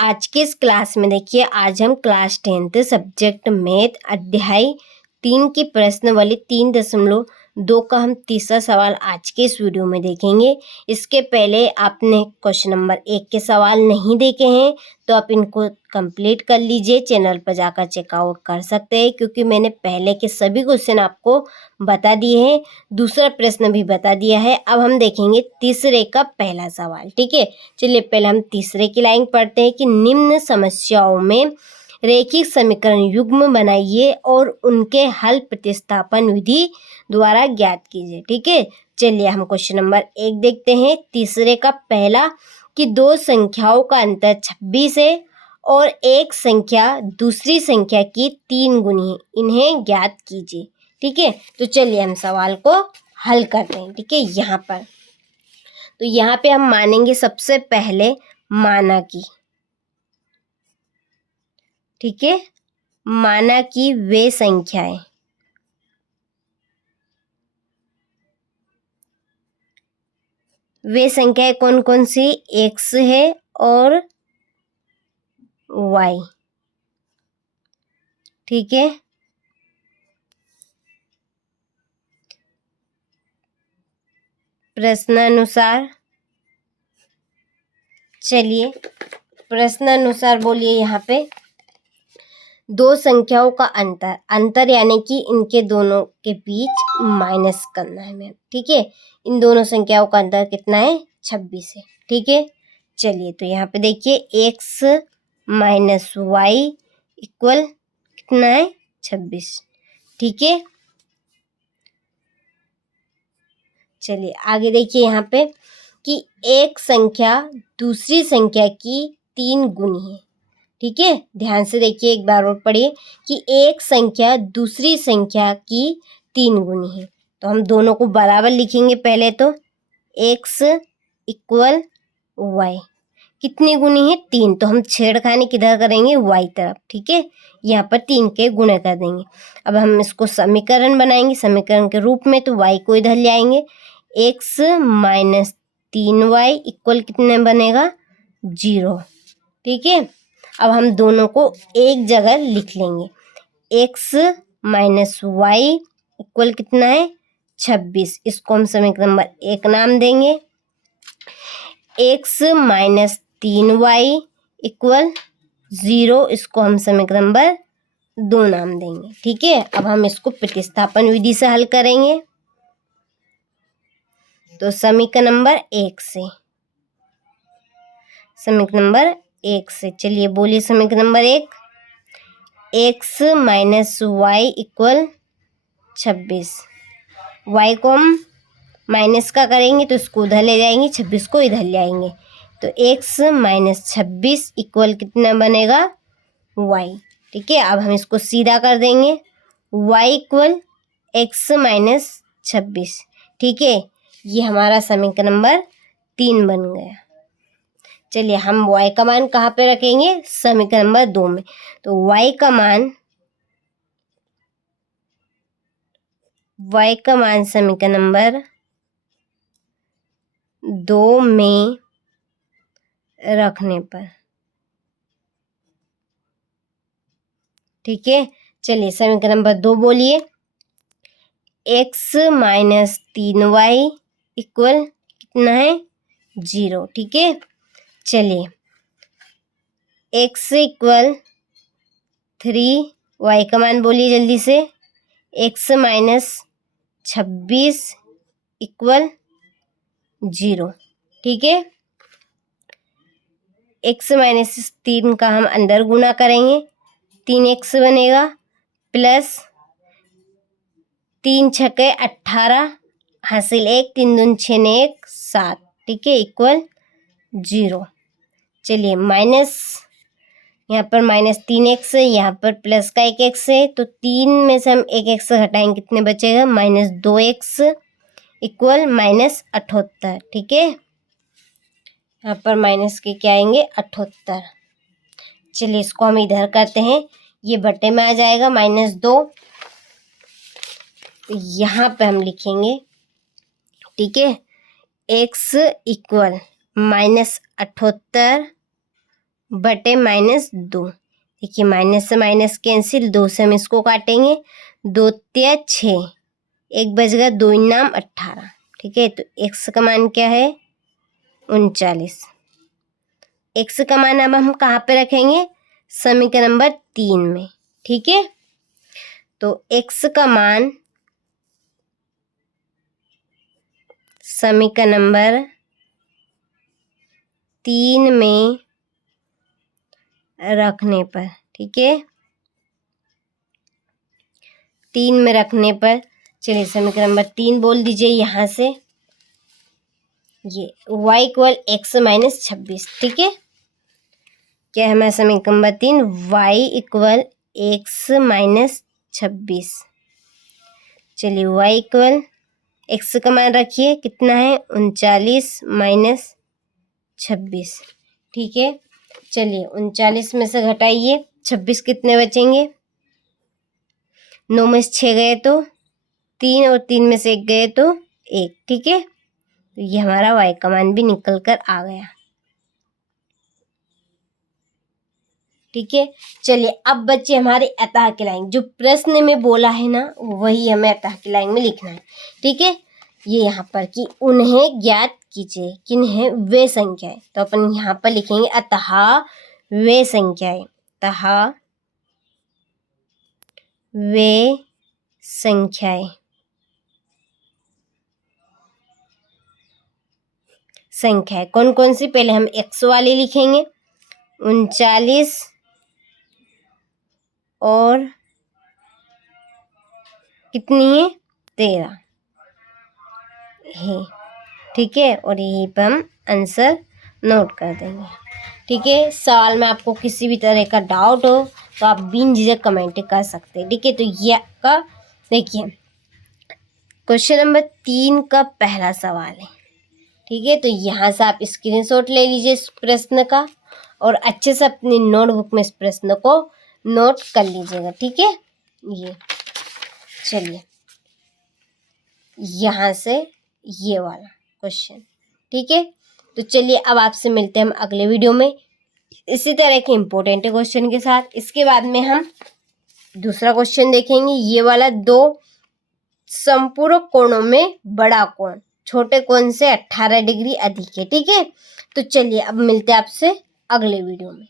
आज के इस क्लास में देखिए, आज हम क्लास 10th सब्जेक्ट मैथ अध्याय 3 की प्रश्न वाली 3.2 का हम तीसरा सवाल आज के इस वीडियो में देखेंगे। इसके पहले आपने क्वेश्चन नंबर 1 के सवाल नहीं देखे हैं तो आप इनको कंप्लीट कर लीजिए, चैनल पर जाकर चेकआउट कर सकते हैं क्योंकि मैंने पहले के सभी क्वेश्चन आपको बता दिए हैं, दूसरा प्रश्न भी बता दिया है। अब हम देखेंगे तीसरे का पहला सवाल। ठीक है, चलिए पहले हम तीसरे की लाइन पढ़ते हैं कि निम्न समस्याओं में रैखिक समीकरण युग्म बनाइए और उनके हल प्रतिस्थापन विधि द्वारा ज्ञात कीजिए। ठीक है, चलिए हम क्वेश्चन नंबर 1 देखते हैं। तीसरे का पहला कि दो संख्याओं का अंतर 26 है और एक संख्या दूसरी संख्या की 3 गुनी है, इन्हें ज्ञात कीजिए। ठीक है, तो चलिए हम सवाल को हल करते हैं। ठीक है, यहाँ पर तो यहाँ पे हम मानेंगे सबसे पहले माना की। ठीक है, माना की वे संख्याएं कौन कौन सी, x है और y। ठीक है, प्रश्नानुसार, चलिए प्रश्नानुसार बोलिए। यहाँ पे दो संख्याओं का अंतर यानी कि इनके दोनों के बीच माइनस करना है हमें। ठीक है, इन दोनों संख्याओं का अंतर कितना है, 26 है। ठीक है, चलिए तो यहाँ पे देखिए x माइनस वाई इक्वल कितना है, 26। ठीक है, चलिए आगे देखिए यहाँ पे कि एक संख्या दूसरी संख्या की 3 गुनी है। ठीक है, ध्यान से देखिए, एक बार और पढ़िए कि एक संख्या दूसरी संख्या की 3 गुनी है। तो हम दोनों को बराबर लिखेंगे। पहले तो x इक्वल वाई, कितनी गुनी है, 3, तो हम छेड़खानी किधर करेंगे, y तरफ। ठीक है, यहाँ पर 3 के गुणे कर देंगे। अब हम इसको समीकरण बनाएंगे समीकरण के रूप में, तो y को इधर ले आएंगे। x माइनस 3y इक्वल कितने बनेगा, 0। ठीक है, अब हम दोनों को एक जगह लिख लेंगे। x माइनस वाई इक्वल कितना है, 26। इसको हम समीकरण नंबर 1 नाम देंगे। x माइनस 3y इक्वल 0, इसको हम समीकरण नंबर 2 नाम देंगे। ठीक है, अब हम इसको प्रतिस्थापन विधि से हल करेंगे। तो समीकरण नंबर 1 से, समीकरण नंबर 1 से, चलिए बोलिए समीकरण नंबर 1। x minus y equal 26। y को हम माइनस का करेंगे तो इसको उधर ले जाएंगे, 26 को इधर ले आएंगे। तो x माइनस 26 इक्वल कितना बनेगा, y। ठीक है, अब हम इसको सीधा कर देंगे, y इक्वल x माइनस 26। ठीक है, ये हमारा समीकरण नंबर 3 बन गया। चलिए हम y का मान कहाँ पे रखेंगे, समीकरण नंबर 2 में। तो y का मान समीकरण नंबर 2 में रखने पर। ठीक है, चलिए समीकरण नंबर 2 बोलिए। x माइनस 3y इक्वल कितना है, 0। ठीक है, चलिए x इक्वल 3, y का मान बोलिए जल्दी से। x minus 26 equal 0। ठीक है, x माइनस 3 का हम अंदर गुना करेंगे, 3x बनेगा प्लस 3 छके 18 हासिल 1, 3 दूनी 6 ने 1 7। ठीक है, इक्वल 0। चलिए माइनस, यहाँ पर माइनस 3x है, यहाँ पर प्लस का 1x है, तो 3 में से हम 1x हटाएंगे, कितने बचेगा, माइनस 2x इक्वल माइनस 78। ठीक है, यहाँ पर माइनस के क्या आएंगे, 78। चलिए इसको हम इधर करते हैं, ये बटे में आ जाएगा -2। यहाँ पे हम लिखेंगे, ठीक है, x इक्वल -78 बटे -2। देखिए माइनस से माइनस कैंसिल, 2 से हम इसको काटेंगे, 2 तिया 6, 1 बच गया, 2 नाम 18। ठीक है, तो x का मान क्या है 39। x का मान अब हम कहाँ पे रखेंगे, समीकरण नंबर 3 में। ठीक है, तो x का मान समीकरण नंबर 3 में रखने पर, ठीक है, 3 में रखने पर, चलिए समीकरण नंबर 3 बोल दीजिए यहाँ से, ये y इक्वल x माइनस 26। ठीक है, क्या है हमारा समीकरण number 3, y equal x minus 26। चलिए y इक्वल x का मान रखिए कितना है 39 माइनस 26। ठीक है, चलिए 39 में से घटाइए 26 कितने बचेंगे, 9 में से 6 गए तो 3 और 3 में से 1 गए तो 1। ठीक है, तो ये हमारा y का मान भी निकल कर आ गया। ठीक है, चलिए अब बच्चे हमारे अतः की लाइन, जो प्रश्न में बोला है ना वही हमें अतः की लाइन में लिखना है। ठीक है, ये यहाँ पर कि उन्हें ज्ञात कीजिए, किन्हें, वे संख्याएं, तो अपन यहाँ पर लिखेंगे अतः वे संख्याएं, अतः वे संख्याएं, संख्याएं कौन कौन सी, पहले हम x वाली लिखेंगे 39 और कितनी है 13 है। ठीक है, और यहीं पर हम आंसर नोट कर देंगे। ठीक है, सवाल में आपको किसी भी तरह का डाउट हो तो आप बिन झिझक कमेंट कर सकते हैं। ठीक है, तो ये आपका देखिए क्वेश्चन नंबर 3 का पहला सवाल है। ठीक है, तो यहाँ से आप स्क्रीनशॉट ले लीजिए इस प्रश्न का और अच्छे से अपनी नोटबुक में इस प्रश्न को नोट कर लीजिएगा। ठीक है, ये चलिए यहाँ से ये वाला क्वेश्चन। ठीक है, तो चलिए अब आपसे मिलते हैं हम अगले वीडियो में इसी तरह के इम्पोर्टेंट क्वेश्चन के साथ। इसके बाद में हम दूसरा क्वेश्चन देखेंगे, ये वाला, 2 संपूरक कोणों में बड़ा कोण छोटे कोण से 18 डिग्री अधिक है। ठीक है, तो चलिए अब मिलते हैं आपसे अगले वीडियो में।